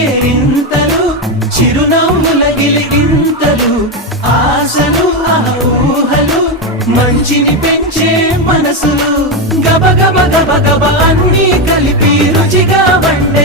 కేరింతలు చిరునవ్వుల గిలిగింతలు ఆశలు ఆ ఊహలు మంచిని పెంచే మనసులు గబ గబ గబ గబ అన్నీ కలిపి రుచిగా వండే